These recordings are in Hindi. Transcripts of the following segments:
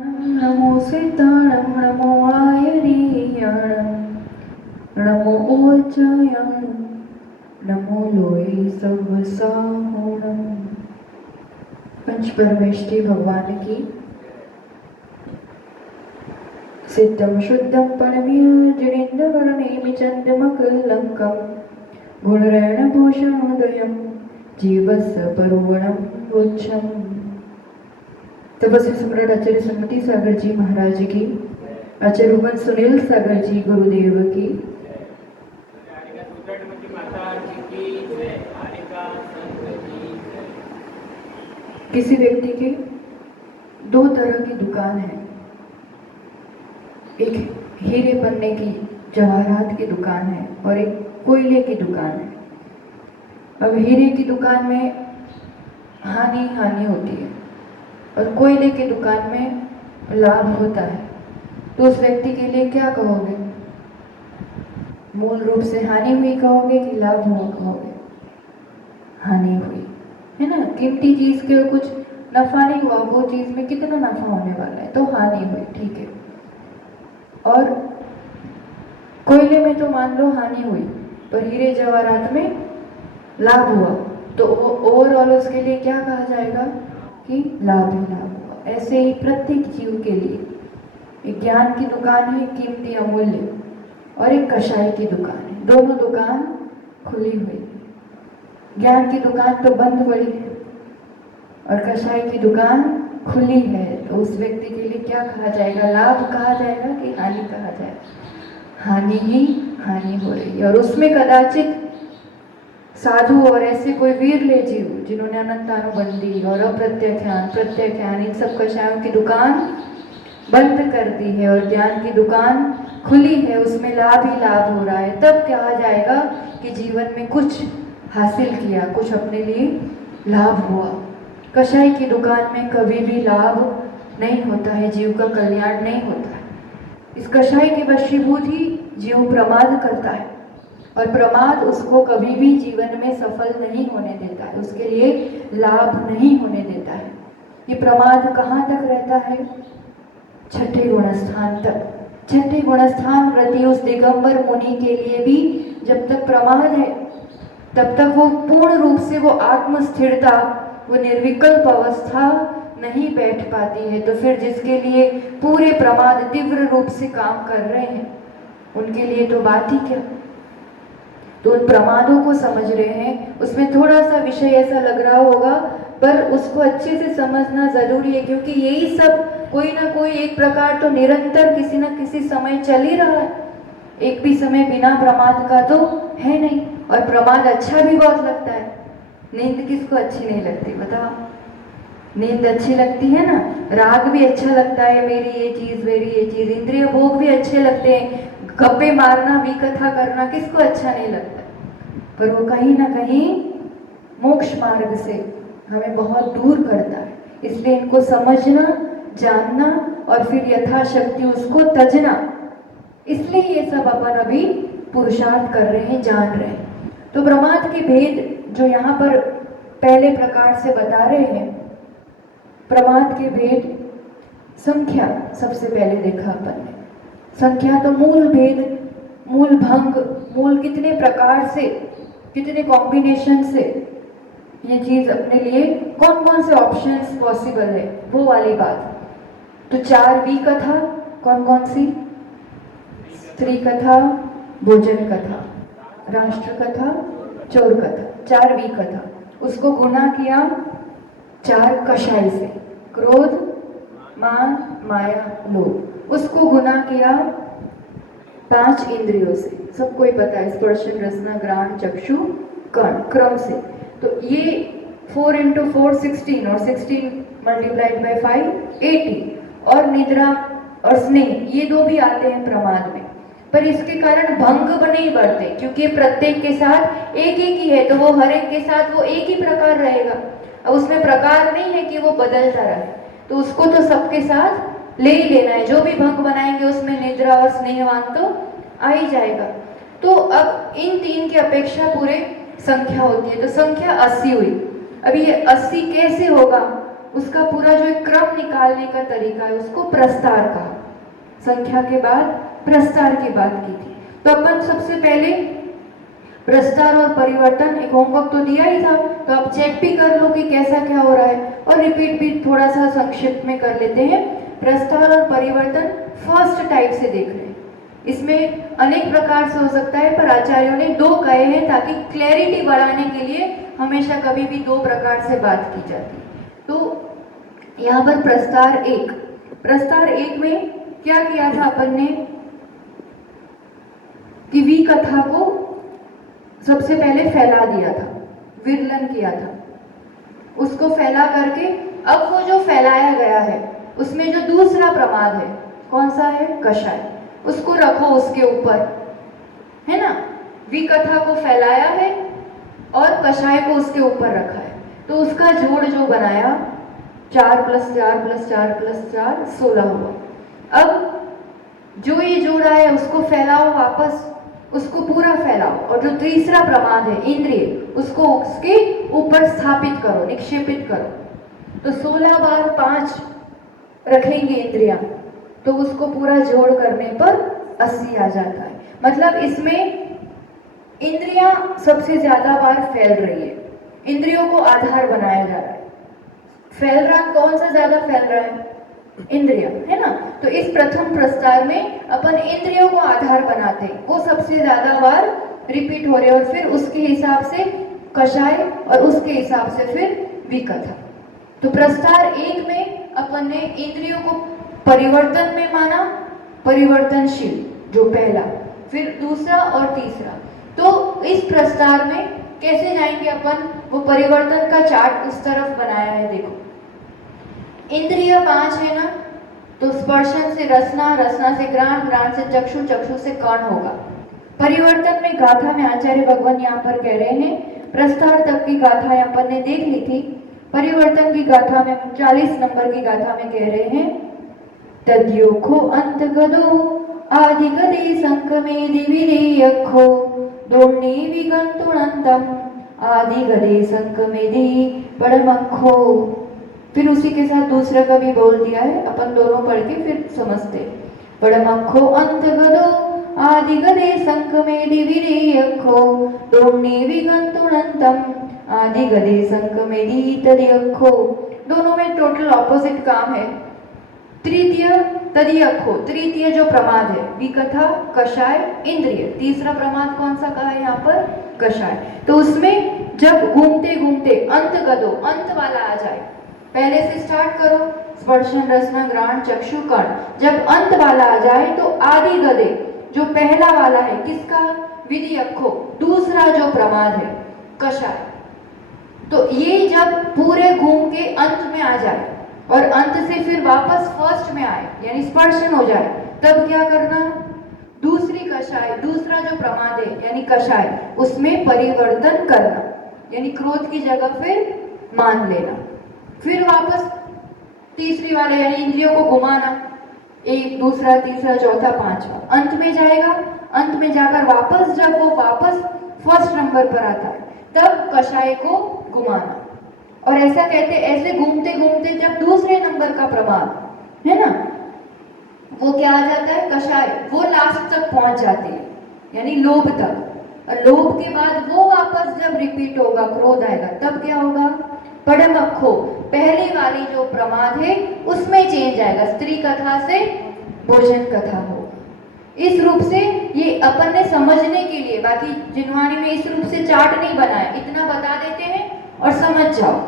नमो सिद्धाणं नमो आयरीयाणं नमो ओचायाणं नमो लोये सर्वसाहुणं। पंच परमेष्ठी भगवान की सिद्धं शुद्धं परमीर्जनिन्दवर्णेमि चन्द्रमकलङ्कं गुणरेणभूषणोदयं जीवस्य परुवणं वोच्छम्। तपस्वी सम्राट आचार्य सन्मति सागर जी महाराज की, आचार्य भगवान सुनील सागर जी गुरुदेव की, किसी व्यक्ति के दो तरह की दुकान है। एक हीरे बनने की जवाहरात की दुकान है और एक कोयले की दुकान है। अब हीरे की दुकान में हानि होती है और कोयले की दुकान में लाभ होता है। तो उस व्यक्ति के लिए क्या कहोगे? मूल रूप से हानि हुई कहोगे कि लाभ हुआ कहोगे? हानि हुई है ना। कीमती चीज के कुछ नफा नहीं हुआ, वो चीज में कितना नफा होने वाला है, तो हानि हुई, ठीक है। और कोयले में तो मान लो हानि हुई, पर हीरे जवाहरात में लाभ हुआ, तो ओवरऑल उसके लिए क्या कहा जाएगा कि लाभ ही लाभ हुआ। ऐसे ही प्रत्येक जीव के लिए एक ज्ञान की दुकान है, कीमती अमूल्य, और एक कषाय की दुकान है। दोनों दुकान खुली हुई है। ज्ञान की दुकान तो बंद पड़ी है और कषाय की दुकान खुली है, तो उस व्यक्ति के लिए क्या कहा जाएगा? लाभ कहा जाएगा कि हानि कहा जाएगा? हानि ही हानि हो रही है। और उसमें कदाचित साधु और ऐसे कोई वीरले जीव जिन्होंने अनंतानुबंधी और अप्रत्याख्यान प्रत्याख्यान इन सब कषायों की दुकान बंद कर दी है और ज्ञान की दुकान खुली है, उसमें लाभ ही लाभ हो रहा है, तब कहा जाएगा कि जीवन में कुछ हासिल किया, कुछ अपने लिए लाभ हुआ। कषाय की दुकान में कभी भी लाभ नहीं होता है, जीव का कल्याण नहीं होता है। इस कषाय के वशीभूत ही जीव प्रमाद करता है और प्रमाद उसको कभी भी जीवन में सफल नहीं होने देता है, उसके लिए लाभ नहीं होने देता है। ये प्रमाद कहाँ तक रहता है? छठे गुणस्थान तक। छठे गुणस्थान व्रती उस दिगंबर मुनि के लिए भी जब तक प्रमाद है तब तक वो पूर्ण रूप से वो आत्मस्थिरता, वो निर्विकल्प अवस्था नहीं बैठ पाती है। तो फिर जिसके लिए पूरे प्रमाद तीव्र रूप से काम कर रहे हैं उनके लिए तो बात ही क्या। तो उन प्रमादों को समझ रहे हैं, उसमें थोड़ा सा विषय ऐसा लग रहा होगा पर उसको अच्छे से समझना जरूरी है, क्योंकि यही सब कोई ना कोई एक प्रकार तो निरंतर किसी ना किसी समय चल ही रहा है। एक भी समय बिना प्रमाद का तो है नहीं। और प्रमाद अच्छा भी बहुत लगता है। नींद किसको अच्छी नहीं लगती बताओ? नींद अच्छी लगती है ना। राग भी अच्छा लगता है, मेरी ये चीज मेरी ये चीज। इंद्रिय भोग भी अच्छे लगते हैं, गप्पे मारना विकथा करना किसको अच्छा नहीं लगता? पर वो कहीं ना कहीं मोक्ष मार्ग से हमें बहुत दूर करता है। इसलिए इनको समझना, जानना और फिर यथाशक्ति उसको तजना, इसलिए ये सब अपन अभी पुरुषार्थ कर रहे हैं, जान रहे हैं। तो प्रमाद के भेद जो यहाँ पर पहले प्रकार से बता रहे हैं, प्रमाद के भेद संख्या सबसे पहले देखा अपन ने। संख्या तो मूल भेद, मूल भंग, मूल कितने प्रकार से, कितने कॉम्बिनेशन से ये चीज अपने लिए कौन कौन से ऑप्शंस पॉसिबल है, वो वाली बात। तो 4 वी कथा कौन कौन सी? स्त्री कथा, भोजन कथा, राष्ट्र कथा, चोर कथा, 4 वी कथा। उसको गुना किया 4 कषाय से, क्रोध, मान, माया, लोभ। उसको गुना किया 5 इंद्रियों से, सबको ही पता है, स्पर्शन, रसना, घ्राण, चक्षु, कर्ण, क्रम से। तो ये 4 into 4 16 और 16 multiplied by 5 80। और निद्रा और स्नेह ये 2 भी आते हैं प्रमाद में, पर इसके कारण भंग नहीं बढ़ते, क्योंकि प्रत्येक के साथ एक एक ही है, तो वो हर एक के साथ वो एक ही प्रकार रहेगा। अब उसमें प्रकार नहीं है कि वो बदलता रहे, तो उसको तो सबके साथ ले ही लेना है। जो भी भंग बनाएंगे उसमें निद्रा और स्नेहवान तो आ ही जाएगा। तो अब इन 3 की अपेक्षा पूरे संख्या होती है, तो संख्या 80 हुई। अभी ये 80 कैसे होगा? उसका पूरा जो एक क्रम निकालने का तरीका है उसको प्रस्तार कहा। संख्या के बाद प्रस्तार की बात की थी। तो अपन सबसे पहले प्रस्तार और परिवर्तन एक होमवर्क तो दिया ही था, तो आप चेक भी कर लो कि कैसा क्या हो रहा है, और रिपीट भी थोड़ा सा संक्षिप्त में कर लेते हैं। प्रस्तार और परिवर्तन फर्स्ट टाइप से देख रहे हैं। इसमें अनेक प्रकार से हो सकता है, पर आचार्यों ने 2 कहे हैं ताकि क्लैरिटी बढ़ाने के लिए हमेशा कभी भी 2 प्रकार से बात की जाती है। तो यहाँ पर प्रस्तार एक में क्या किया था अपन ने कि वी कथा को सबसे पहले फैला दिया था, विरलन किया था, उसको फैला करके अब वो जो फैलाया गया है उसमें जो दूसरा प्रमाद है कौन सा है, कषाय, उसको रखो उसके ऊपर, है ना। विकथा को फैलाया है और कषाय को उसके ऊपर रखा है, तो उसका जोड़ जो बनाया 4 + 4 + 4 + 4 16 हुआ। अब जो ये जोड़ आया उसको फैलाओ वापस, उसको पूरा फैलाओ, और जो तीसरा प्रमाद है इंद्रिय उसको उसके ऊपर स्थापित करो, निक्षेपित करो। तो 16 बार 5 रखेंगे इंद्रियां, तो उसको पूरा जोड़ करने पर 80 आ जाता है। मतलब इसमें इंद्रियां सबसे ज्यादा बार फैल रही है, इंद्रियों को आधार बनाया जा रहा है। फैल रहा कौन सा ज्यादा फैल रहा है, इंद्रिय, है ना। तो इस प्रथम प्रस्तार में अपन इंद्रियों को आधार बनाते हैं, वो सबसे ज्यादा बार रिपीट हो रहे हैं, और फिर उसके हिसाब से कषाय और उसके हिसाब से फिर विकथा। तो प्रस्तार 1 में अपन ने इंद्रियों को परिवर्तन में माना, परिवर्तनशील जो पहला, फिर दूसरा और तीसरा। तो इस प्रस्तार में कैसे जाएंगे अपन, वो परिवर्तन का चार्ट उस तरफ बनाया है, देखो। इंद्रिय 5 है ना, तो स्पर्शन से रसना, रसना से घ्राण, घ्राण से चक्षु, चक्षु से कर्ण होगा। परिवर्तन में गाथा में आचार्य भगवान यहाँ पर कह रहे हैं, प्रस्तार तक की गाथा यहाँ पर ने देख ली थी, परिवर्तन की गाथा में 40 नंबर की गाथा में कह रहे हैं, तद्योखो अंत गदो आदि गदे संकमे दिविदेयखो दोर्णी विगंतुणंतम आदि गदे संकमेदि पड़मखो। फिर उसी के साथ दूसरा का भी बोल दिया है, अपन दोनों पढ़ के फिर समझते। पड़मखो अंत गदो आदि गदे संकमेदि विदेयखो दोर्णी विगंतुणंतम आदि गदे संकमेदि तद्यखो। दोनों में टोटल ऑपोजिट काम है। तृतीय तदीयखो, तृतीय जो प्रमाद है विकथा, कषाय, इंद्रिय, तीसरा प्रमाद कौन सा कहा है यहाँ पर, कषाय। तो उसमें जब घूमते घूमते अंत गदो, अंत वाला आ जाए, पहले से स्टार्ट करो, स्पर्शन रसना घ्राण चक्षु कर्ण, जब अंत वाला आ जाए तो आदि गदे जो पहला वाला है किसका, विधियखो, दूसरा जो प्रमाद है कषाय। तो ये जब पूरे घूम के अंत में आ जाए और अंत से फिर वापस फर्स्ट में आए, यानी स्पर्शन हो जाए, तब क्या करना, दूसरी कषाय, दूसरा जो प्रमाद है यानी कषाय, उसमें परिवर्तन करना, यानी क्रोध की जगह फिर मान लेना, फिर वापस तीसरी वाले यानी इंद्रियों को घुमाना, 1 दूसरा तीसरा चौथा पांचवा, अंत में जाएगा, अंत में जाकर वापस जब वो वापस फर्स्ट नंबर पर आता है तब कषाय को घुमाना। और ऐसा कहते, ऐसे घूमते घूमते जब दूसरे नंबर का प्रमाद है ना, वो क्या आ जाता है, कषाय, वो लास्ट तक पहुंच जाती है, यानी लोभ तक। और लोभ के बाद वो वापस जब रिपीट होगा, क्रोध आएगा, तब क्या होगा, पड़मखो, पहली वाली जो प्रमाद है उसमें चेंज आएगा, स्त्री कथा से भोजन कथा हो। इस रूप से ये अपन ने समझने के लिए, बाकी जिनवाणी में इस रूप से चार्ट नहीं बनाया, इतना बता देते हैं और समझ जाओ।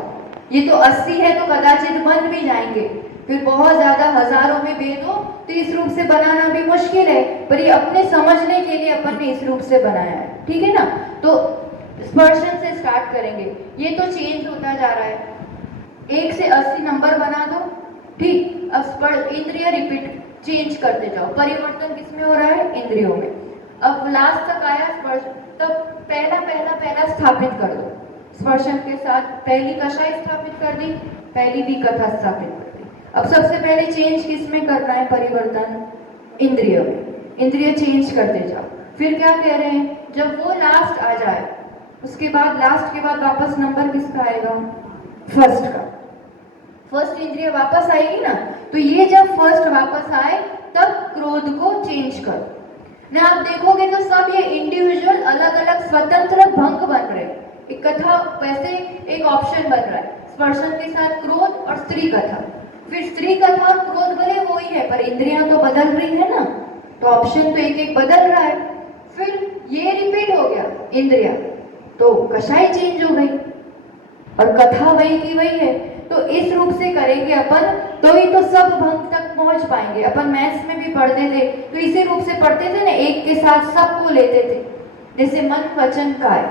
ये तो 80 है तो कदाचित बन भी जाएंगे, फिर बहुत ज्यादा हजारों में भेद हो तो इस रूप से बनाना भी मुश्किल है, पर ये अपने समझने के लिए अपन ने इस रूप से बनाया है, ठीक है ना। तो स्पर्शन से स्टार्ट करेंगे, ये तो चेंज होता जा रहा है, 1 से 80 नंबर बना दो, ठीक। अब इंद्रिय रिपीट चेंज करते जाओ, परिवर्तन किसमें हो रहा है, इंद्रियों में। अब लास्ट तक आया स्पर्श, तब पहला पहला पहला स्थापित कर दो, स्पर्शन के साथ पहली कषाय स्थापित कर दी, पहली विकथा स्थापित कर दी। अब सबसे पहले चेंज किसमें करना है, परिवर्तन इंद्रिय में, इंद्रिय चेंज करते जाओ। फिर क्या कह रहे हैं, जब वो लास्ट आ जाए उसके बाद लास्ट के बाद वापस नंबर किसका आएगा, फर्स्ट का। फर्स्ट इंद्रिय वापस आएगी ना, तो ये जब फर्स्ट वापस आए तब क्रोध को चेंज करो ना। आप देखोगे तो सब ये इंडिविजुअल अलग अलग स्वतंत्र भंग बन रहे। एक कथा वैसे एक ऑप्शन बन रहा है, स्पर्शन के साथ क्रोध और स्त्री कथा। फिर स्त्री कथा और क्रोध भले वो ही है, पर इंद्रियां तो बदल रही है ना, तो ऑप्शन तो एक एक बदल रहा है। फिर ये रिपीट हो गया इंद्रिया, तो कषाय चेंज हो गई और कथा वही की वही है। तो इस रूप से करेंगे अपन तो ही तो सब भंग तक पहुंच पाएंगे। अपन मैथ्स में भी पढ़ते थे तो इसी रूप से पढ़ते थे ना, एक के साथ सबको लेते थे। जैसे मन वचन काय,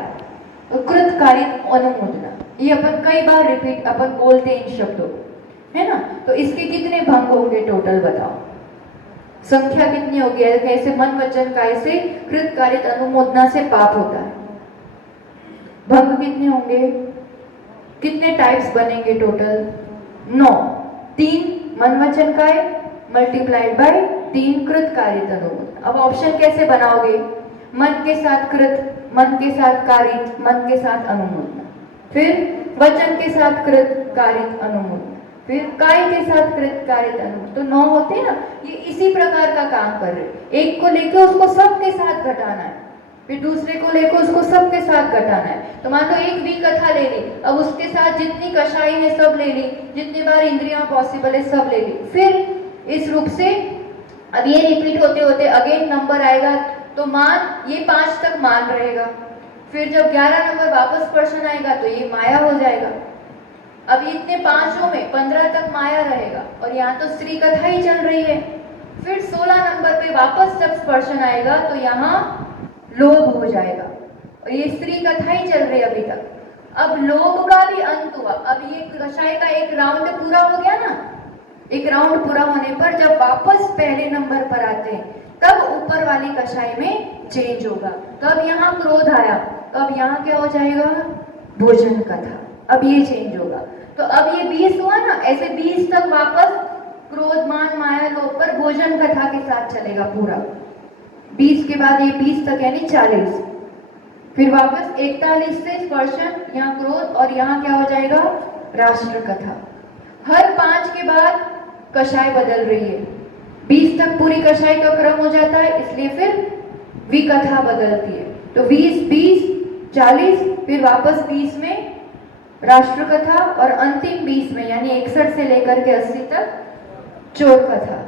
तो कृत कार्य अनुमोदना, ये अपन कई बार रिपीट अपन बोलते हैं इन शब्दों, है ना। तो इसके कितने भंग होंगे टोटल बताओ, संख्या कितनी होगी? कैसे मन वचन काय से कृत कार्य अनुमोदना से पाप होता है, भंग कितने होंगे? कितने टाइप्स बनेंगे टोटल? 9। 3 मन वचन काय मल्टीप्लाइड बाय 3 कृत कार्य अनुमोदन। अब ऑप्शन कैसे बनाओगे? मन के साथ कृत, मन के साथ कारित, मन के साथ अनुमोदन, फिर वचन के साथ कृत कारित अनुमोदन, फिर काय के साथ कृत कारित अनुमोदन। तो 9 होते हैं ना, ये इसी प्रकार का काम कर रहे। एक को लेकर उसको सबके साथ घटाना है, फिर दूसरे को लेकर उसको सबके साथ घटाना है। तो मान लो एक भी कथा ले ली, अब उसके साथ जितनी कषाई है सब ले ली, जितनी बार इंद्रियां पॉसिबल है सब ले ली। फिर इस रूप से अब ये रिपीट होते होते अगेन नंबर आएगा, तो मान ये 5 तक मान रहेगा। फिर जब 11 नंबर वापस पर्सन आएगा तो ये माया हो जाएगा। अब इतने 5 में 15 तक माया रहेगा, और यहाँ तो स्त्री कथा ही चल रही है। फिर 16 नंबर पे वापस जब स्पर्शन आएगा तो यहाँ लोभ हो जाएगा, और ये स्त्री कथा ही चल रही है अभी तक। अब लोभ का भी अंत हुआ। अब ये कषाय का एक राउंड पूरा हो गया ना, एक राउंड पूरा होने पर जब वापस पहले नंबर पर आते हैं तब ऊपर वाली कषाय में चेंज होगा। तब यहाँ क्रोध आया, तब यहाँ क्या हो जाएगा? भोजन कथा। अब ये चेंज होगा। तो अब ये 20 हुआ ना, ऐसे 20 तक वापस क्रोध मान माया लोभ पर भोजन कथा के साथ चलेगा पूरा। 20 के बाद ये 20 तक यानी 40, फिर वापस 41 से स्पर्शन, यहाँ क्रोध, और यहाँ क्या हो जाएगा? राष्ट्र कथा। हर 5 के बाद कषाय बदल रही है। 20 तक पूरी कषाय का क्रम हो जाता है, इसलिए फिर विकथा बदलती है। तो 20, 20, 40, फिर वापस 20 में राष्ट्र कथा, और अंतिम 20 में यानी 61 से लेकर के 80 तक चोर कथा।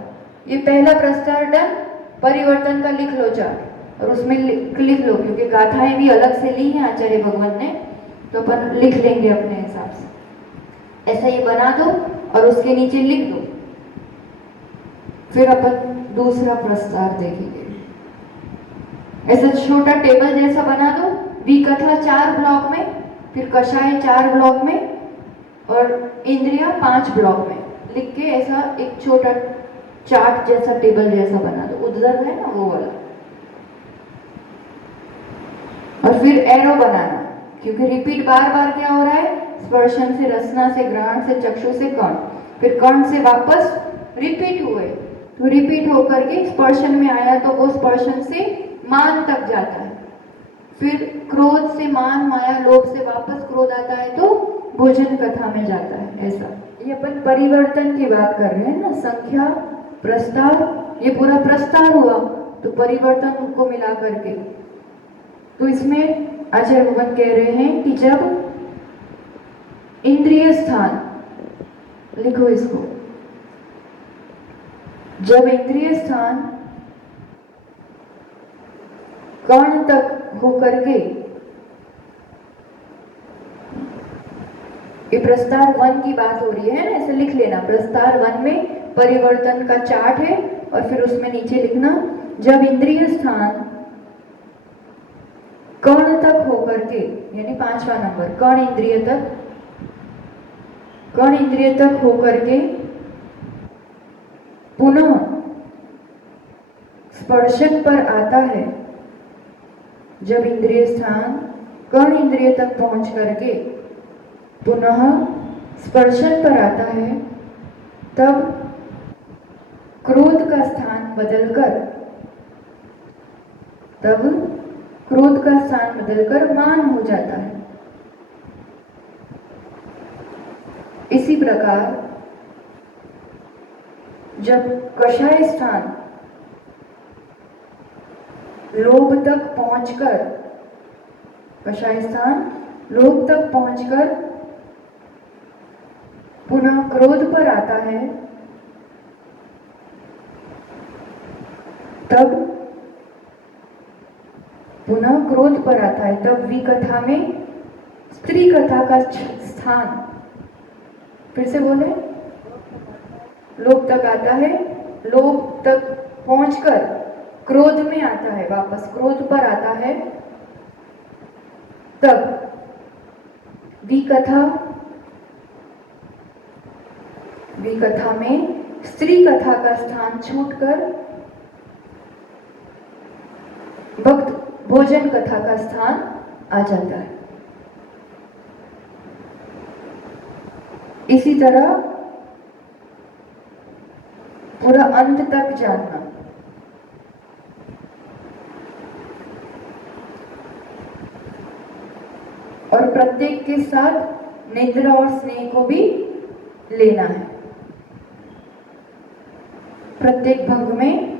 ये पहला प्रस्ताव डन। परिवर्तन का लिख लो चार्ट, और उसमें लिख लो, क्योंकि गाथाएं भी अलग से ली हैं आचार्य भगवान ने, तो अपन लिख लेंगे अपने हिसाब से। ऐसा ये बना दो और उसके नीचे लिख दो। फिर अपन दूसरा प्रस्ताव देखेंगे। ऐसा छोटा टेबल जैसा बना दो, विकथा 4 ब्लॉक में, फिर कषाय 4 ब्लॉक में, और इंद्रिया 5 ब्लॉक में लिख के ऐसा एक छोटा चार्ट जैसा टेबल जैसा बना दो, उधर है ना वो वाला। और फिर एरो बनाना, क्योंकि रिपीट बार बार क्या हो रहा है? स्पर्शन से रसना से ग्रहण से चक्षु से कर्ण, फिर कर्ण से वापस रिपीट हुए, तो रिपीट होकर के स्पर्शन में आया तो वो स्पर्शन से मान तक जाता है, फिर क्रोध से मान माया लोभ से वापस क्रोध आता है तो भोजन कथा में जाता है। ऐसा ये अपन परिवर्तन की बात कर रहे हैं ना, संख्या प्रस्ताव, ये पूरा प्रस्ताव हुआ तो परिवर्तन को मिला करके। तो इसमें आचार्य भगवान कह रहे हैं कि जब इंद्रिय स्थान, लिखो इसको, जब इंद्रिय स्थान कर्ण तक होकर के, ये प्रस्ताव 1 की बात हो रही है ना, ऐसे लिख लेना। प्रस्ताव 1 में परिवर्तन का चार्ट है, और फिर उसमें नीचे लिखना जब इंद्रिय स्थान कर्ण तक होकर के, यानी 5वां नंबर, कर्ण इंद्रिय तक होकर के पुनः स्पर्शन पर आता है। जब इंद्रिय स्थान कर्ण इंद्रिय तक पहुंच करके पुनः स्पर्शन पर आता है, तब क्रोध का स्थान बदलकर मान हो जाता है। इसी प्रकार जब कषाय स्थान लोभ तक पहुंचकर, कषाय स्थान लोभ तक पहुंचकर पुनः क्रोध पर आता है, तब पुनः क्रोध पर आता है, तब विकथा में स्त्री कथा का स्थान, फिर से बोले, लोभ तक आता है, लोभ तक पहुंचकर क्रोध में आता है, वापस क्रोध पर आता है, तब विकथा, विकथा में स्त्री कथा का स्थान छूटकर भक्त भोजन कथा का स्थान आ जाता है। इसी तरह पूरा अंत तक जानना। और प्रत्येक के साथ निद्रा और स्नेह को भी लेना है। प्रत्येक भंग में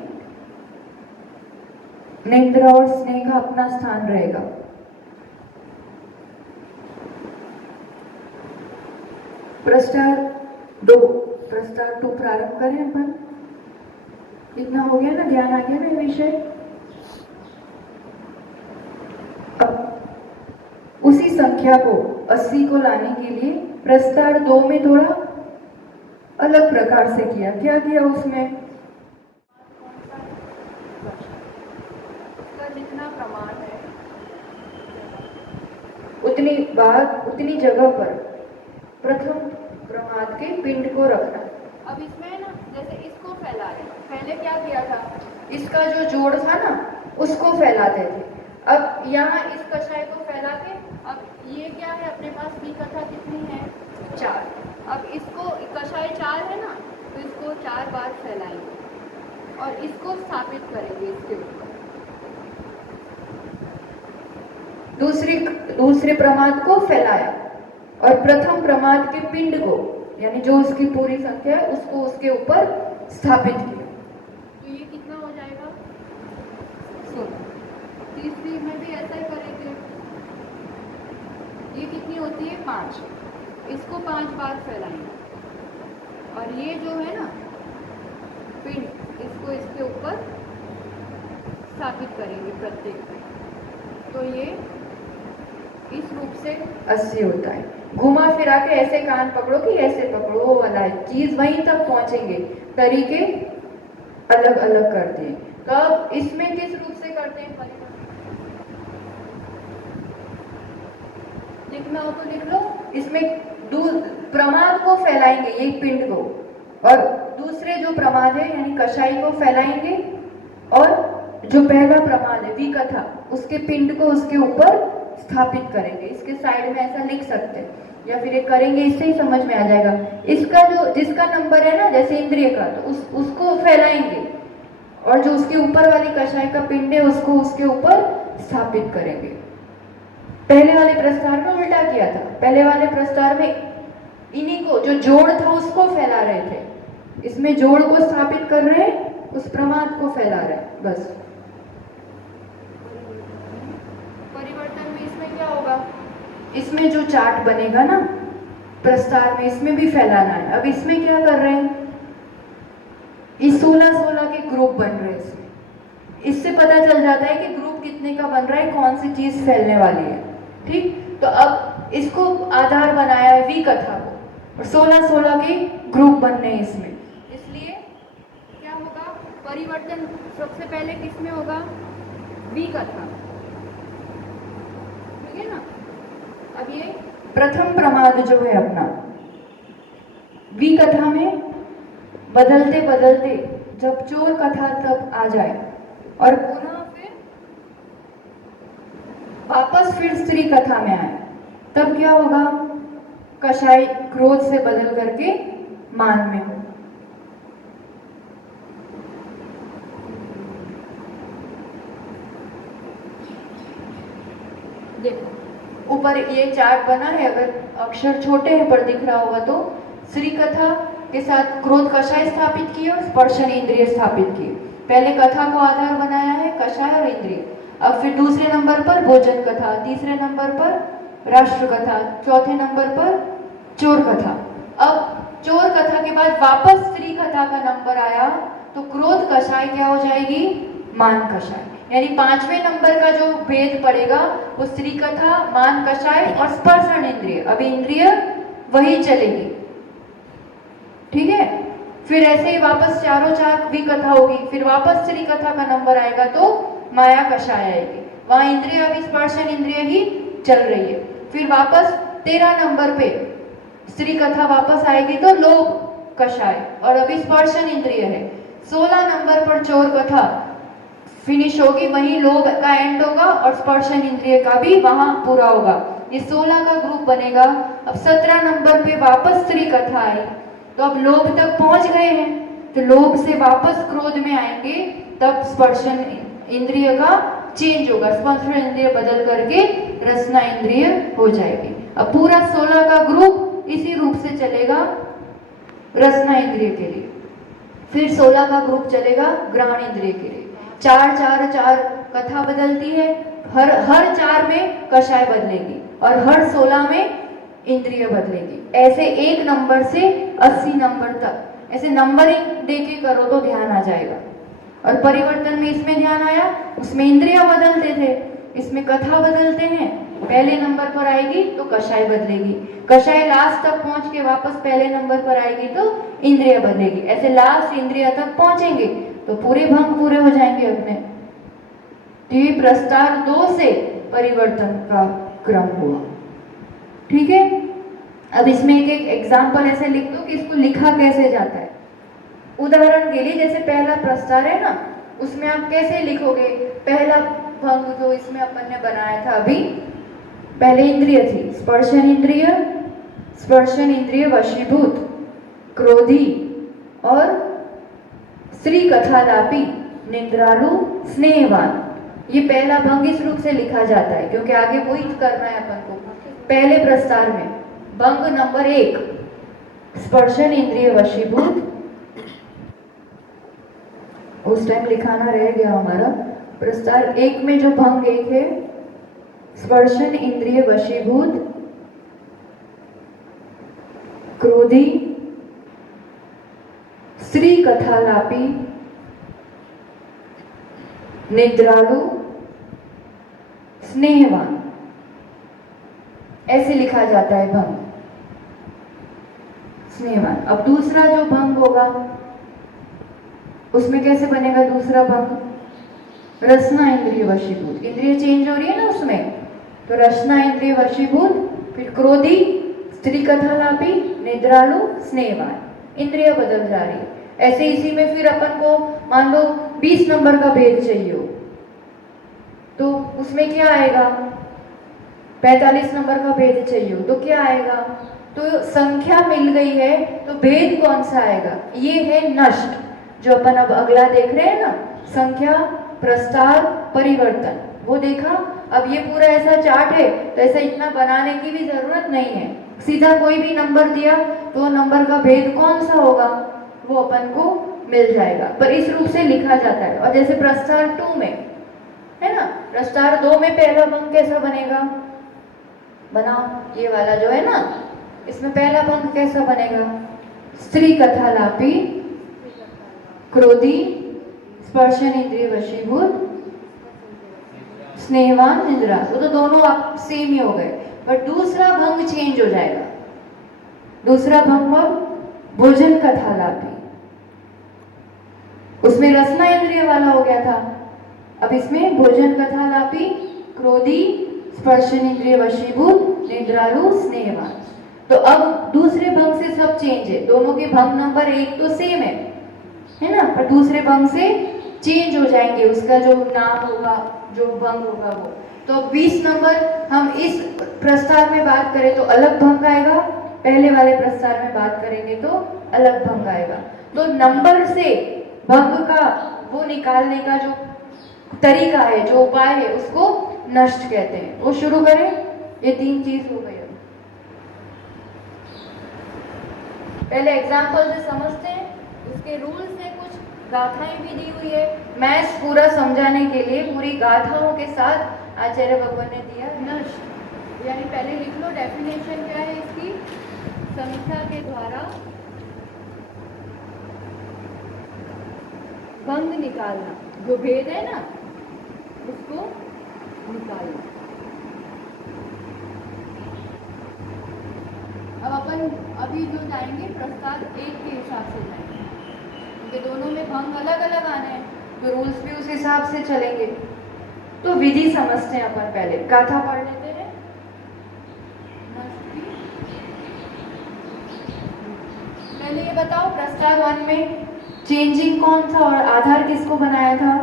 निद्रा और स्नेह का अपना स्थान रहेगा। प्रस्तार 2 प्रारंभ करें अपन। इतना हो गया ना, ध्यान आ गया ना ये विषय। अब उसी संख्या को 80 को लाने के लिए प्रस्तार 2 में थोड़ा अलग प्रकार से किया। क्या किया उसमें? जितना प्रमाण है उतनी बार उतनी जगह पर प्रथम प्रमाद के पिंड को रखना। अब इसमें ना जैसे इसको फैलाया, पहले क्या किया था, इसका जो जोड़ था ना उसको फैलाते थे। अब यहाँ इस कषाय को फैला के, अब ये क्या है अपने पास भी कथा कितनी है 4। अब इसको कषाय 4 है ना, तो इसको 4 बार फैलाएंगे और इसको स्थापित करेंगे इसके ऊपर। दूसरे प्रमाद को फैलाया और प्रथम प्रमाद के पिंड को, यानी जो उसकी पूरी संख्या है उसको उसके ऊपर स्थापित किया। तो ये कितना हो जाएगा 16। तीसरी में भी ऐसा ही करेंगे। ये कितनी होती है 5, इसको 5 बार फैलाएंगे और ये जो है ना पिंड, इसको इसके ऊपर स्थापित करेंगे प्रत्येक पे। तो ये इस रूप से 80 होता है। घुमा फिरा के ऐसे कान पकड़ो कि ऐसे पकड़ो, वो वाला चीज वहीं तक पहुंचेंगे, तरीके अलग अलग करते हैं। तो अब इसमें किस रूप से करते हैं? लिखना हो तो लिख लो। इसमें प्रमाद को फैलाएंगे, ये पिंड को, और दूसरे जो प्रमाद है यानी कषाई को फैलाएंगे, और जो पहला प्रमाद है विकथा, उसके पिंड को उसके ऊपर स्थापित करेंगे। इसके साइड में ऐसा लिख सकते हैं या फिर एक करेंगे, इससे ही समझ में आ जाएगा। इसका जो जिसका नंबर है ना, जैसे इंद्रिय का, तो उसको फैलाएंगे और जो उसके ऊपर वाली कषाय का पिंड है उसको उसके ऊपर स्थापित करेंगे। पहले वाले प्रस्तार में उल्टा किया था। पहले वाले प्रस्तार में इन्हीं को, जो जोड़ था उसको फैला रहे थे, इसमें जोड़ को स्थापित कर रहे हैं, उस प्रमाद को फैला रहे हैं, बस। परिवर्तन में इसमें क्या होगा, इसमें जो चार्ट बनेगा ना प्रस्तार में, इसमें भी फैलाना है। अब इसमें क्या कर रहे हैं, इस 16-16 के ग्रुप बन रहे हैं इसमें। इससे पता चल जाता है कि ग्रुप कितने का बन रहा है, कौन सी चीज फैलने वाली है। ठीक, तो अब इसको आधार बनाया है विकथा को, और 16-16 के ग्रुप बन रहे हैं इसमें। इसलिए क्या होगा, परिवर्तन सबसे पहले किसमें होगा, विकथा, ठीक है ना। अब ये प्रथम प्रमाद जो है अपना, विकथा में बदलते बदलते जब चोर कथा तब आ जाए और पुनः फिर वापस फिर स्त्री कथा में आए, तब क्या होगा, कषाय क्रोध से बदल करके मान में हो। देखो ऊपर ये चार्ट बना है, अगर अक्षर छोटे हैं पर दिख रहा होगा तो श्री कथा के साथ क्रोध कषाय स्थापित किए और स्पर्शन इंद्रिय स्थापित किए। पहले कथा को आधार बनाया है कषाय और इंद्रिय। अब फिर दूसरे नंबर पर भोजन कथा, तीसरे नंबर पर राष्ट्र कथा, चौथे नंबर पर चोर कथा। अब चोर कथा के बाद वापस स्त्री कथा का नंबर आया तो क्रोध कषाय क्या हो जाएगी, मान कषाय। यानी 5वें नंबर का जो भेद पड़ेगा वो स्त्री कथा, मान कषाय और स्पर्शन इंद्रिय। अभी इंद्रिय वही चलेगी, ठीक है। फिर ऐसे ही वापस चारों चार भी कथा होगी, फिर वापस स्त्री कथा का नंबर आएगा तो माया कषाय आएगी। वहां इंद्रिय अभी स्पर्शन इंद्रिय ही चल रही है। फिर वापस 13 नंबर पे स्त्री कथा वापस आएगी तो लोभ कषाय और अभी स्पर्शन इंद्रिय है। 16 नंबर पर चोर कथा फिनिश होगी, वहीं लोभ का एंड होगा और स्पर्शन इंद्रिय का भी वहां पूरा होगा। ये 16 का ग्रुप बनेगा। अब 17 नंबर पे वापस स्त्री कथा आई तो अब लोभ तक पहुंच गए हैं, तो लोभ से वापस क्रोध में आएंगे, तब स्पर्शन इंद्रिय का चेंज होगा, स्पर्शन इंद्रिय बदल करके रसना इंद्रिय हो जाएगी। अब पूरा 16 का ग्रुप इसी रूप से चलेगा रसना इंद्रिय के लिए। फिर 16 का ग्रुप चलेगा ग्रहण इंद्रिय के लिए। 4 4 4 कथा बदलती है, हर 4 में कषाय बदलेगी और हर 16 में इंद्रिय बदलेगी। ऐसे एक नंबर से 80 नंबर तक ऐसे नंबरिंग देके करो तो ध्यान आ जाएगा। और परिवर्तन में इसमें ध्यान आया, उसमें इंद्रियां बदलते थे, इसमें कथा बदलते हैं। पहले नंबर पर आएगी तो कषाय बदलेगी, कषाय लास्ट तक पहुंच के वापस पहले नंबर पर आएगी तो इंद्रिय बदलेगी। ऐसे लास्ट इंद्रिय तक पहुंचेंगे तो पूरे भंग पूरे हो जाएंगे अपने। तो ये प्रस्तार 2 से परिवर्तन का क्रम हुआ, ठीक है। अब इसमें एक एक एग्जाम्पल ऐसे लिख दो कि इसको लिखा कैसे जाता है। उदाहरण के लिए जैसे पहला प्रस्तार है ना, उसमें आप कैसे लिखोगे, पहला भंग जो इसमें अपन ने बनाया था अभी, पहले इंद्रिय थी स्पर्शन इंद्रिय वशीभूत, क्रोधी और स्त्री कथालापी, निद्रालु, स्नेहवान। ये पहला भंग इस रूप से लिखा जाता है क्योंकि आगे वही करना है अपन को। पहले प्रस्तार में भंग नंबर 1 स्पर्शन इंद्रिय वशीभूत, उस टाइम लिखाना रह गया हमारा। प्रस्तार 1 में जो भंग 1 है, स्पर्शन इंद्रिय वशीभूत, क्रोधी, स्त्री कथालापी, निद्रालु, स्नेहवान, ऐसे लिखा जाता है भंग, स्नेहवान। अब दूसरा जो भंग होगा उसमें कैसे बनेगा दूसरा भंग, रसना इंद्रिय वशीभूत, इंद्रिय चेंज हो रही है ना उसमें, तो रसना इंद्रिय वशीभूत, फिर क्रोधी, स्त्री कथालापी, निद्रालु, स्नेहवान, इंद्रिय बदल जा रही है। ऐसे इसी में फिर अपन को मान लो 20 नंबर का भेद चाहिए हो तो उसमें क्या आएगा, 45 नंबर का भेद चाहिए हो तो क्या आएगा, तो संख्या मिल गई है तो भेद कौन सा आएगा, ये है नष्ट, जो अपन अब अगला देख रहे हैं ना, संख्या, प्रस्तार, परिवर्तन, वो देखा। अब ये पूरा ऐसा चार्ट है तो ऐसा इतना बनाने की भी जरूरत नहीं है, सीधा कोई भी नंबर दिया तो नंबर का भेद कौन सा होगा वो अपन को मिल जाएगा, पर इस रूप से लिखा जाता है। और जैसे प्रस्तार 2 में है ना, प्रस्तार 2 में पहला भंग कैसा बनेगा, बनाओ, ये वाला जो है ना, इसमें पहला भंग कैसा बनेगा, स्त्री कथालापी, क्रोधी, स्पर्शन इंद्रिय वशीभूत, स्नेहवान, निद्रा, वो तो दोनों आप सेम ही हो गए, पर दूसरा भंग चेंज हो जाएगा। दूसरा भंग अब भोजन कथालापी, उसमें रसना इंद्रिय वाला हो गया था, अब इसमें भोजन कथालापी, क्रोधी, स्पर्शन इंद्रिय वशीभूत, निद्रालु, स्नेहवान। तो अब दूसरे भंग से सब चेंज है, दोनों के भंग नंबर 1 तो सेम है ना, पर दूसरे भंग से चेंज हो जाएंगे, उसका जो नाम होगा, जो भंग होगा वो। तो 20 नंबर हम इस प्रस्तार में बात करें तो अलग भंग आएगा, पहले वाले प्रस्तार में बात करेंगे तो अलग भंग आएगा। तो नंबर से भंग का वो निकालने का जो तरीका है, जो उपाय है, उसको नष्ट कहते हैं। वो शुरू करें, ये 3 चीज हो गई। पहले एग्जाम्पल से समझते हैं, उसके रूल्स है, कुछ गाथाएं भी दी हुई है। मैथ्स पूरा समझाने के लिए पूरी गाथाओं के साथ आचार्य भगवान ने दिया नष्ट। यानी पहले लिख लो डेफिनेशन क्या है इसकी, संख्या के द्वारा भंग निकालना, जो भेद है ना उसको निकालना। अब अपन अभी जो जाएंगे प्रस्ताव 1 के हिसाब से जाएंगे, क्योंकि दोनों में भंग अलग अलग आने हैं, तो रूल्स भी उस हिसाब से चलेंगे। तो विधि समझते हैं अपन, पहले गाथा पढ़ लेते हैं। पहले ये बताओ प्रस्ताव 1 में चेंजिंग कौन था और आधार किसको बनाया था?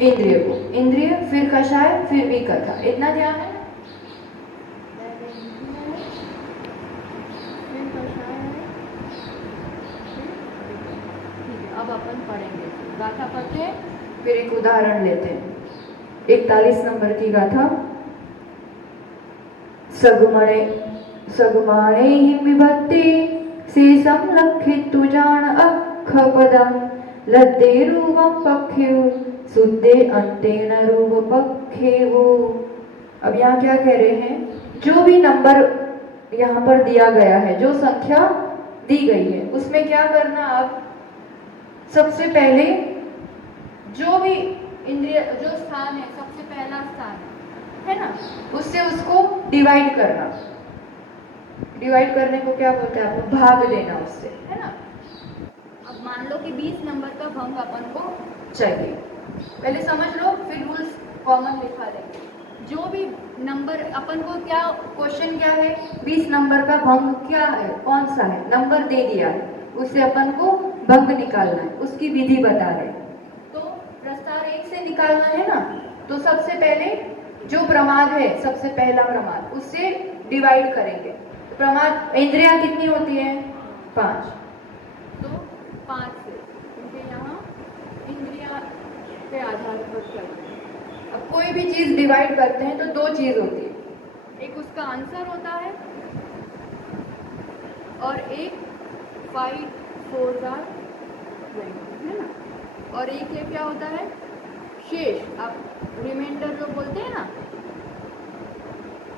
इंद्रिय को। इंद्रिय, फिर कषाय, फिर विकथा, इतना ध्यान है। अब अपन पढ़ेंगे, गाथा पढ़ते हैं, फिर एक उदाहरण लेते हैं। 41 नंबर की गाथा। सगुमाणे विभक्ति से संलक्षित तुजान अख पदम लद्दे रूपम पक्षेव सुद्धे अंतेन रूप पक्षेवो। अब यहाँ क्या कह रहे हैं, जो भी नंबर यहाँ पर दिया गया है, जो संख्या दी गई है, उसमें क्या करना आप, सबसे पहले जो भी इंद्रिय, जो स्थान है, सबसे पहला स्थान है ना, उससे उसको डिवाइड करना। डिवाइड करने को क्या बोलते हैं, आपको भाग देना उससे, है ना। अब मान लो कि 20 नंबर का भंग अपन को चाहिए, पहले समझ लो, फिर रूल्स कॉमन लिखा देंगे। जो भी नंबर अपन को, क्या क्वेश्चन क्या है, 20 नंबर का भंग क्या है, कौन सा है, नंबर दे दिया है, उससे अपन को भंग निकालना है, उसकी विधि बता रहे। तो प्रस्ताव 1 से निकालना है ना, तो सबसे पहले जो प्रमाद है, सबसे पहला प्रमाद, उससे डिवाइड करेंगे। तो प्रमाद, इंद्रियां कितनी होती है? 5। तो 5 से, क्योंकि यहाँ इंद्रिया के आधार पर चलते हैं। अब कोई भी चीज डिवाइड करते हैं तो 2 चीज होती है, एक उसका आंसर होता है और एक 5 4 20, है ना, और एक ये क्या होता है, शेष। आप रिमाइंडर जो बोलते हैं ना,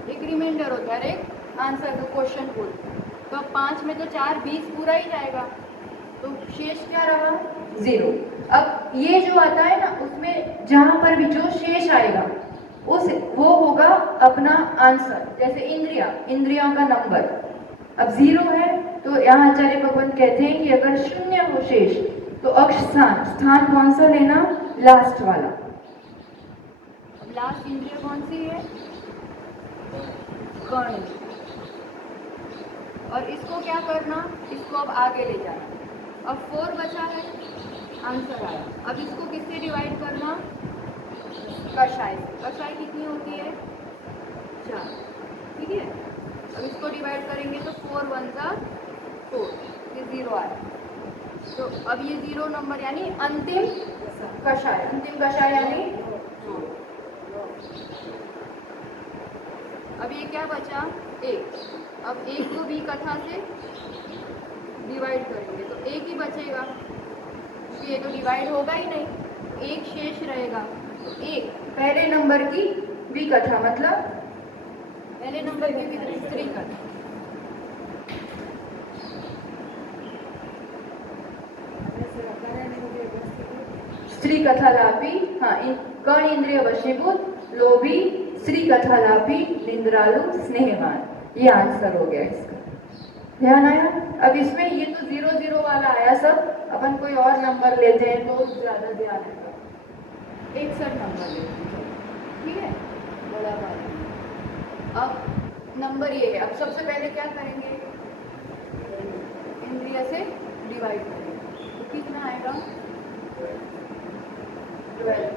एक रिमाइंडर होता है, एक आंसर का क्वेश्चन बोलते हैं। तो अब 5 में तो 4 20 पूरा ही जाएगा, तो शेष क्या रहा? 0। अब ये जो आता है ना, उसमें जहां पर भी जो शेष आएगा वो होगा अपना आंसर। जैसे इंद्रियों का नंबर अब 0 है, तो यहाँ आचार्य भगवान कहते हैं कि अगर 0 हो शेष, तो अक्ष स्थान कौन सा लेना? लास्ट वाला। अब लास्ट इंद्रिय कौन सी है? कर्ण। और इसको क्या करना, इसको अब आगे ले जाना। अब 4 बचा है, आंसर आया। अब इसको किससे डिवाइड करना? कषाय। कषाय कितनी होती है? 4, ठीक है। अब इसको डिवाइड करेंगे तो 4 1 4, ये 0 आया। तो अब ये 0 नंबर यानी अंतिम कषाय। अंतिम कषाय यानी अब ये क्या बचा? 1। अब 1 को भी कथा से डिवाइड करेंगे तो 1 ही बचेगा, क्योंकि ये तो डिवाइड होगा ही नहीं, 1 शेष रहेगा। तो 1 पहले नंबर की भी कथा, मतलब पहले नंबर की भी स्त्री कथा। स्त्री कथा लापी, हाँ, कर्ण इंद्रिय वशीभूत, लोभी, स्त्री कथा लापी, निंद्रालु, स्नेहवान। ये आंसर हो गया इसका। ध्यान आया? अब इसमें ये तो 0 0 वाला आया सब, अपन कोई और नंबर लेते हैं तो ज्यादा ध्यान आएगा। 61 नंबर लेते हैं, ठीक है, बड़ा बात। अब नंबर ये है। अब सबसे पहले क्या करेंगे? इंद्रिय से डिवाइड करेंगे, तो कितना आएगा? 12।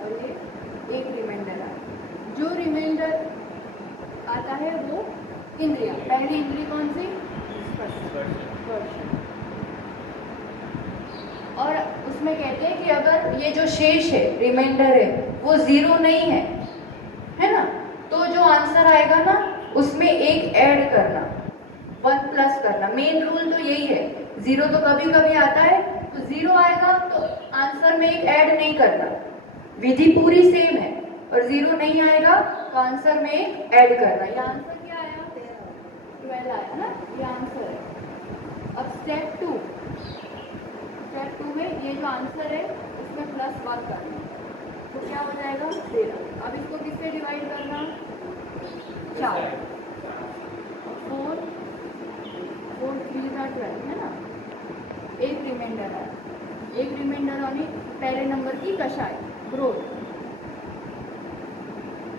और ये एक रिमाइंडर आया। जो रिमाइंडर आता है वो इंद्रिया, पहली इंद्रिय कौन सी? स्पर्श। और उसमें कहते हैं कि अगर ये जो शेष है, रिमाइंडर है, वो 0 नहीं है, है ना, तो जो आंसर आएगा ना उसमें एक ऐड करना, 1 प्लस करना। मेन रूल तो यही है, 0 तो कभी कभी आता है, तो 0 आएगा तो आंसर में एक ऐड नहीं करना, विधि पूरी सेम है। और 0 नहीं आएगा तो आंसर में एक ऐड करना। ये आंसर क्या आया? 12 आया ना, ये आंसर है। अब स्टेप 2 में ये जो आंसर है इसमें +1 करना, तो क्या हो जाएगा? 13। अब इसको किससे डिवाइड करना? 4, 4 3 12 है ना। एक रिमाइंडर है, एक रिमाइंडर यानी पहले नंबर की कशाई ग्रोथ।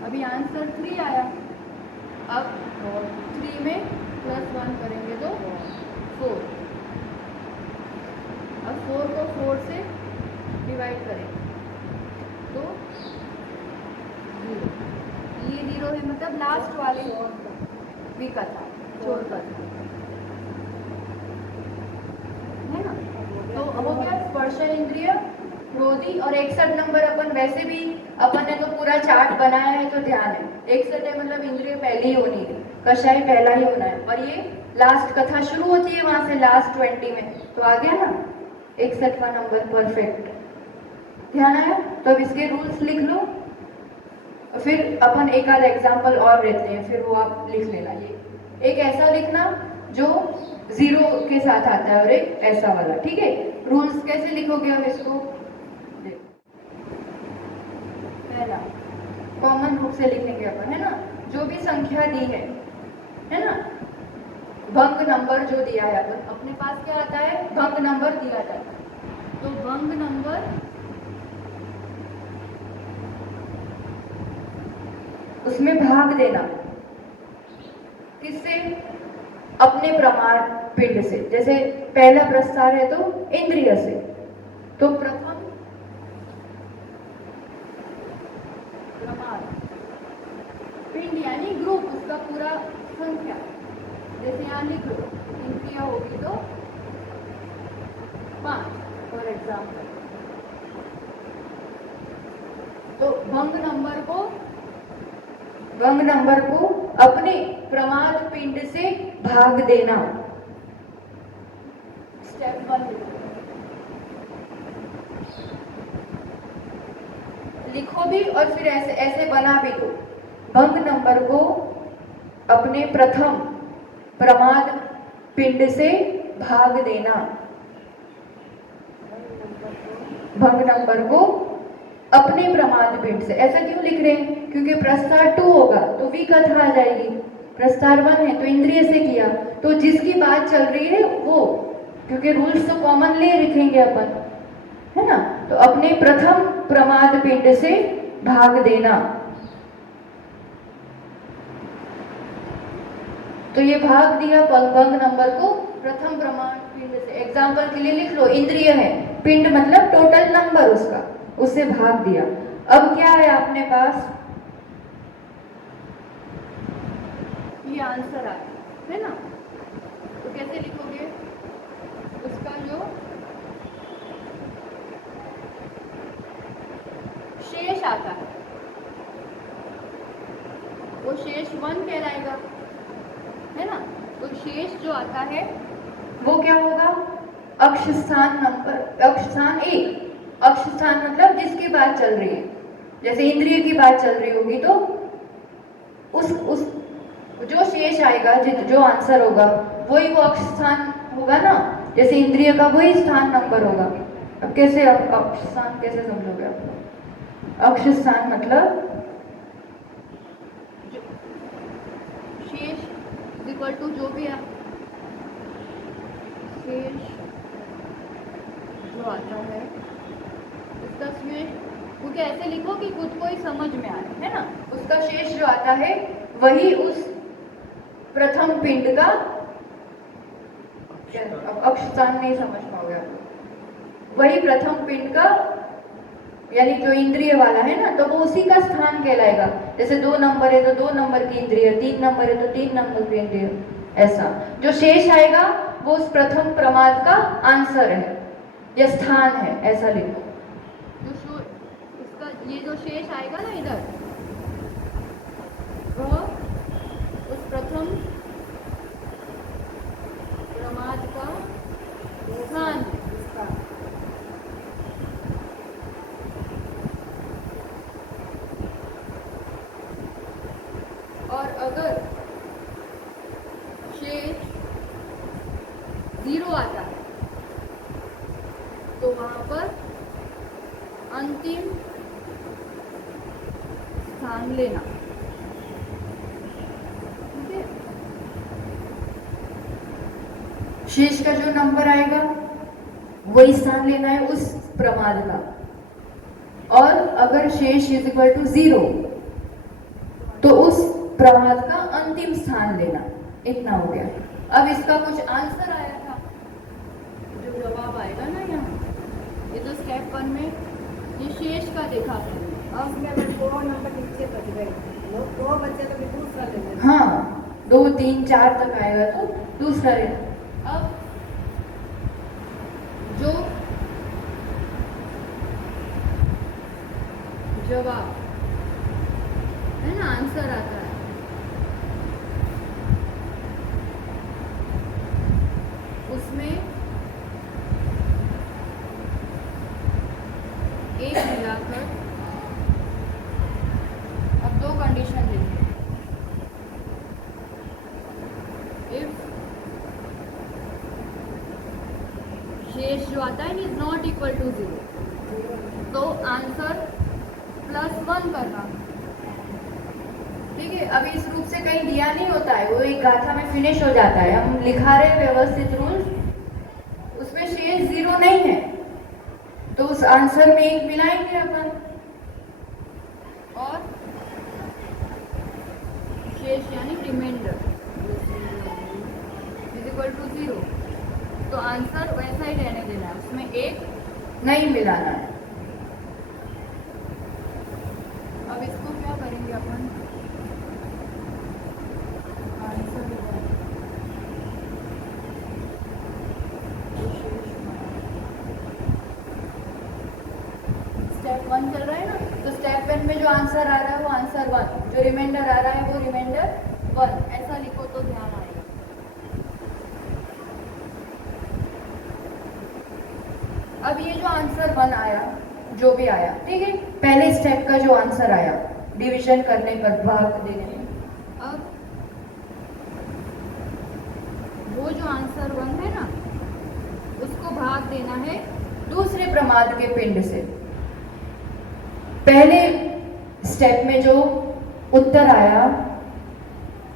अभी आंसर 3 आया। अब 3 में +1 करेंगे तो 4। अब 4 को 4 से डिवाइड करेंगे तो 0। ये 0 है, मतलब लास्ट वाले विकल्प चोर कथा है ना। तो हो गया स्पर्शन इंद्रिय, क्रोधी। और 61 नंबर अपन वैसे भी अपन ने तो पूरा चार्ट बनाया है, तो ध्यान है 61 है मतलब इंद्रिय पहली ही होनी है, कषाय पहला ही होना है। और ये लास्ट कथा शुरू होती है वहां से लास्ट 20 में, तो आ गया ना 61वां नंबर परफेक्ट। ध्यान आया? तो अब इसके रूल्स लिख लो, फिर अपन एक आध एग्जाम्पल और लेते हैं, फिर वो आप लिख लेना। ये एक ऐसा लिखना जो 0 के साथ आता है और एक ऐसा वाला, ठीक है। रूल्स कैसे लिखोगे अब इसको? पहला कॉमन रूप से लिखेंगे अपन, है ना। जो भी संख्या दी है ना, भंग नंबर जो दिया है अपन, अपने पास क्या आता है? भंग नंबर दिया जाता है। तो भंग नंबर उसमें भाग देना किससे? अपने प्रमाण पिंड से। जैसे पहला प्रस्तार है तो इंद्रिय से, तो प्रथम प्रमाण पिंड यानी ग्रुप, उसका पूरा संख्या। जैसे यहाँ लिख लो, इंद्रिय होगी तो 5 फॉर एग्जाम्पल। तो भंग नंबर को अपने प्रमाद पिंड से भाग देना। स्टेप 1 लिखो भी और फिर ऐसे बना भी दो। भंग नंबर को अपने प्रथम प्रमाद पिंड से भाग देना। भंग नंबर को अपने प्रमाद पिंड से। ऐसा क्यों लिख रहे हैं? क्योंकि प्रस्तार 2 होगा तो वी कथा आ जाएगी। प्रस्तार 1 है तो इंद्रिय से किया, तो जिसकी बात चल रही है वो, क्योंकि रूल्स तो कॉमन ले लिखेंगे अपन, है ना। तो अपने प्रथम प्रमाद पिंड से भाग देना। तो ये भाग दिया भंग नंबर को प्रथम प्रमाण पिंड से। एग्जाम्पल के लिए लिख लो, इंद्रिय है, पिंड मतलब टोटल नंबर उसका, उससे भाग दिया। अब क्या है अपने पास? ये आंसर आया है ना। तो कैसे लिखोगे? उसका जो शेष आता है वो शेष 1 कहलाएगा, है ना। तो शेष जो आता है वो क्या होगा? अक्ष स्थान नंबर, अक्ष स्थान 1। अक्ष स्थान मतलब जिसकी बात चल रही है। जैसे इंद्रिय की बात चल रही होगी तो उस जो शेष आएगा, जो आंसर होगा वही वो अक्ष स्थान होगा ना। जैसे इंद्रिय का वही स्थान नंबर होगा। अब कैसे अक्ष स्थान कैसे समझोगे आप? अक्ष स्थान मतलब शेष इक्वल टू जो भी है शेष जो आता है उसका शेष, क्योंकि ऐसे लिखो कि खुद को ही समझ में आए, है ना। उसका शेष जो आता है वही उस प्रथम पिंड का अक्ष स्थान नहीं समझ पाओगे आप। वही प्रथम पिंड का यानी जो इंद्रिय वाला है ना, तो वो उसी का स्थान कहलाएगा। जैसे 2 नंबर है तो 2 नंबर की इंद्रिय, 3 नंबर है तो 3 नंबर की इंद्रिय। ऐसा जो शेष आएगा वो उस प्रथम प्रमाद का आंसर है या स्थान है, ऐसा लिखो। जो इसका ये जो शेष आएगा ना इधर, वो उस प्रथम क्रमांक का स्थान और अगर शेष 0 आता है तो वहां पर अंतिम स्थान लेना। ठीक है, शेष का जो नंबर आएगा वही स्थान लेना है उस प्रमाद का, और अगर शेष इज इक्वल टू 0 तो उस प्रमाद का अंतिम स्थान लेना। इतना हो गया। अब इसका कुछ आंसर आया था, जो जवाब आएगा ना यहाँ, ये तो स्टेप 1 में ये शेष का देखा आपने। अब उसमें अगर 2 नंबर नीचे बच गए, लोग 2 बच्चे तो फिर दूसरा ले लेना। हाँ, 2 3 4 तक आएगा तो दूसरा लेना। अब जो जवाब है ना, आंसर आता है, उसमें एक मिलाकर अब 2 कंडीशन लेंगे। इफ शेष जो आता है इज नॉट इक्वल टू 0 तो आंसर +1 करना। ठीक है, अभी इस रूप से कहीं दिया नहीं होता है, वो एक गाथा में फिनिश हो जाता है। हम लिखा रहे व्यवस्थित रूल, उसमें शेष 0 नहीं है तो उस आंसर में एक मिलाएंगे अपन, और शेष यानी रिमाइंडर इज इक्वल टू 0 तो आंसर वैसा ही रहने देना है, उसमें एक नहीं मिलाना है। अब इसको क्या करेंगे अपन, स्टेप 1 चल रहा है ना, तो स्टेप 1 में जो आंसर आ रहा है वो आंसर 1, जो रिमाइंडर आ रहा है वो रिमाइंडर 1, ऐसा लिखो तो ध्यान आएगा। अब ये जो आंसर 1 आया, जो भी आया, ठीक है, पहले स्टेप का जो आंसर आया डिवीजन करने पर, भाग देने में, अब वो जो आंसर 1 है ना उसको भाग देना है दूसरे प्रमाद के पिंड से। पहले स्टेप में जो उत्तर आया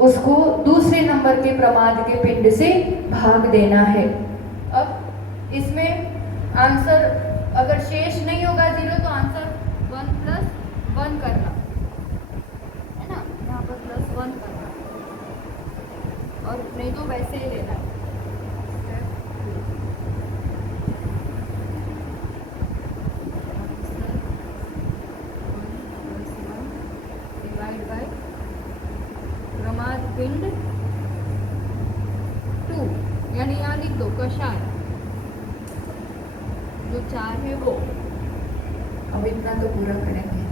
उसको दूसरे नंबर के प्रमाद के पिंड से भाग देना है। अब इसमें आंसर अगर शेष नहीं होगा 0 तो आंसर 1 + 1 करना है ना, यहाँ पर +1 करना, और नहीं तो वैसे ही लेना है। प्रमाद पिंड 2 यानी यहाँ लिख दो कषाय, जो 4 है वो। अब इतना तो पूरा करेंगे,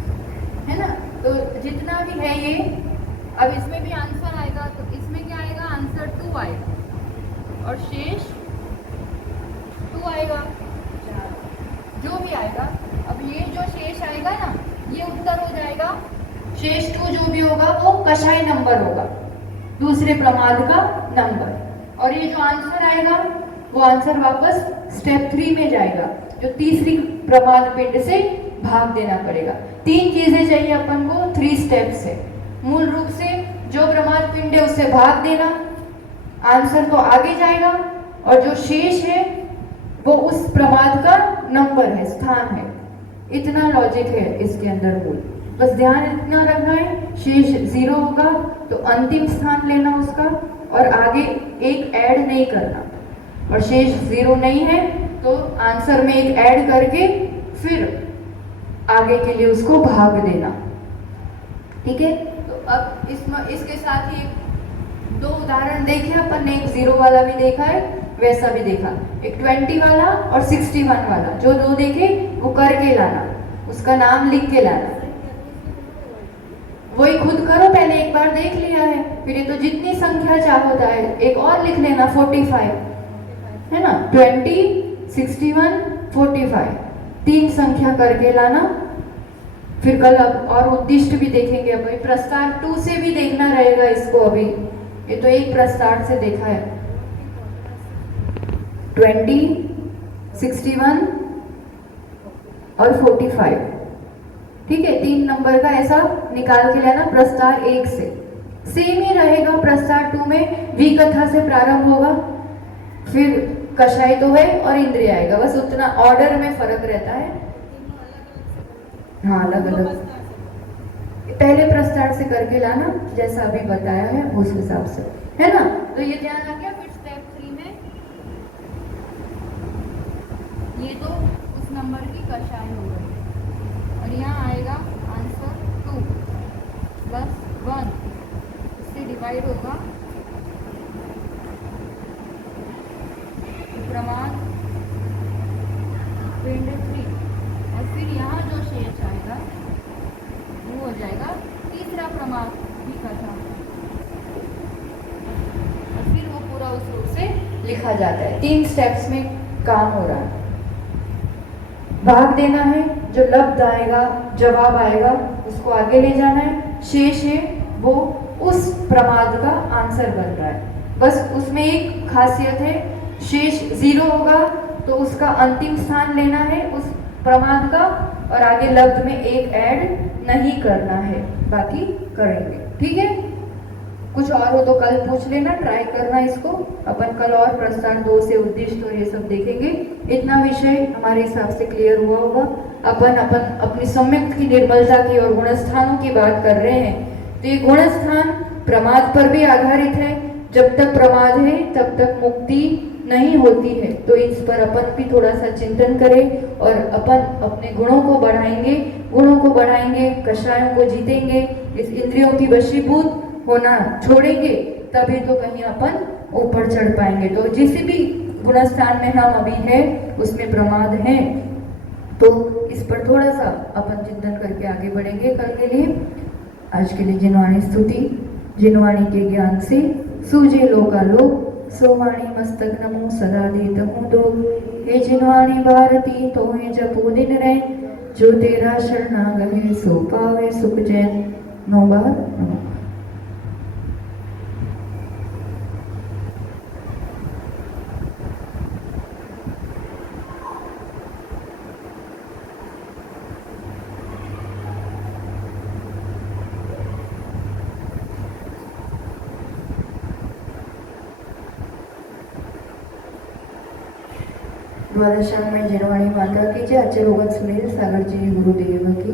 है ना, तो जितना भी है ये, अब इसमें भी आंसर आएगा तो इसमें क्या आएगा, आंसर 2 आएगा और शेष 2 आएगा, जो भी आएगा। अब ये जो शेष आएगा ना ये उत्तर हो जाएगा, शेष 2 जो भी होगा वो कषाय नंबर होगा, दूसरे प्रमाद का नंबर, और ये जो आंसर आएगा वो आंसर वापस स्टेप 3 में जाएगा, जो तीसरी प्रमाद पिंड से भाग देना पड़ेगा। 3 चीजें चाहिए अपन को 3 स्टेप्स से। मूल रूप से जो प्रमाद पिंड है उससे भाग देना, आंसर तो आगे जाएगा, और जो शेष है वो उस प्रमाद का नंबर है, स्थान है। इतना लॉजिक है इसके अंदर मूल, बस ध्यान इतना रखना है, शेष 0 होगा तो अंतिम स्थान लेना उसका, और आगे एक ऐड नहीं करना, और शेष 0 नहीं है तो आंसर में एक ऐड करके फिर आगे के लिए उसको भाग देना। ठीक है, तो अब इसके साथ ही 2 उदाहरण देखे अपन ने, एक 0 वाला भी देखा है, वैसा भी देखा, एक 20 वाला और 61 वाला, जो 2 देखे वो करके लाना, उसका नाम लिख के लाना। वही खुद करो, पहले एक बार देख लिया है, फिर ये तो जितनी संख्या चाहो जाए, एक और लिख लेना 45, है ना, 20, 61, 45, 3 संख्या करके लाना। फिर कल अब और उद्दिष्ट भी देखेंगे, अभी प्रस्तार 2 से भी देखना रहेगा इसको, अभी ये तो एक प्रस्तार से देखा है। 20, 61 और 45, ठीक है, 3 नंबर का ऐसा निकाल के लेना प्रस्तार 1 से। सेम ही रहेगा प्रस्तार 2 में, वी कथा से प्रारंभ होगा, फिर कषाय तो है और इंद्रिय आएगा, बस उतना ऑर्डर में फर्क रहता है। हाँ, अलग अलग पहले प्रस्तार से करके लाना, जैसा अभी बताया है उस हिसाब से, है ना। तो ये ध्यान आ गया। फिर स्टेप 3 में ये तो उस नंबर की कषाय हो गई, और यहाँ आएगा आंसर 2 + 1, इससे डिवाइड होगा प्रमाण पिंड 3, और फिर यहाँ जो शेष आएगा वो हो जाएगा तीसरा प्रमाण भी कथा, और फिर वो पूरा उस रूप से लिखा जाता है। 3 स्टेप्स में काम हो रहा है। भाग देना है, जो लब्ध आएगा, जवाब आएगा, उसको आगे ले जाना है, शेष है वो उस प्रमाद का आंसर बन रहा है। बस उसमें एक खासियत है, शेष 0 होगा तो उसका अंतिम स्थान लेना है उस प्रमाद का, और आगे लब्ध में 1 ऐड नहीं करना है, बाकी करेंगे, ठीक है। कुछ और हो तो कल पूछ लेना, ट्राई करना इसको। अपन कल और प्रस्तार 2 से उद्दिष्ट और ये सब देखेंगे। इतना विषय हमारे हिसाब से क्लियर हुआ होगा। अपन अपनी सम्यक की निर्मलता की और गुणस्थानों की बात कर रहे हैं, तो ये गुणस्थान प्रमाद पर भी आधारित है। जब तक प्रमाद है तब तक मुक्ति नहीं होती है, तो इस पर अपन भी थोड़ा सा चिंतन करें, और अपन अपने गुणों को बढ़ाएंगे, कषायों को जीतेंगे, इस इंद्रियों की वशीभूत होना छोड़ेंगे, तभी तो कहीं अपन ऊपर चढ़ पाएंगे। तो जिस भी गुणस्थान में हम अभी है उसमें प्रमाद है, तो इस पर थोड़ा सा अपन चिंतन करके आगे बढ़ेंगे कल के लिए। आज के लिए जिनवाणी स्तुति, जिनवाणी के ज्ञान से सूझे लोकालोक, सोवाणी मस्तक नमो सदा देत हूँ दो। हे जिनवाणी भारती तो है जपो दिन रैन, जो तेरा शरणागत सो पावे सुख चैन। 9 बार नमो। द्वादशांग में जिनवाणी माता की जय। अचल सुनील सागर जी गुरुदेव की।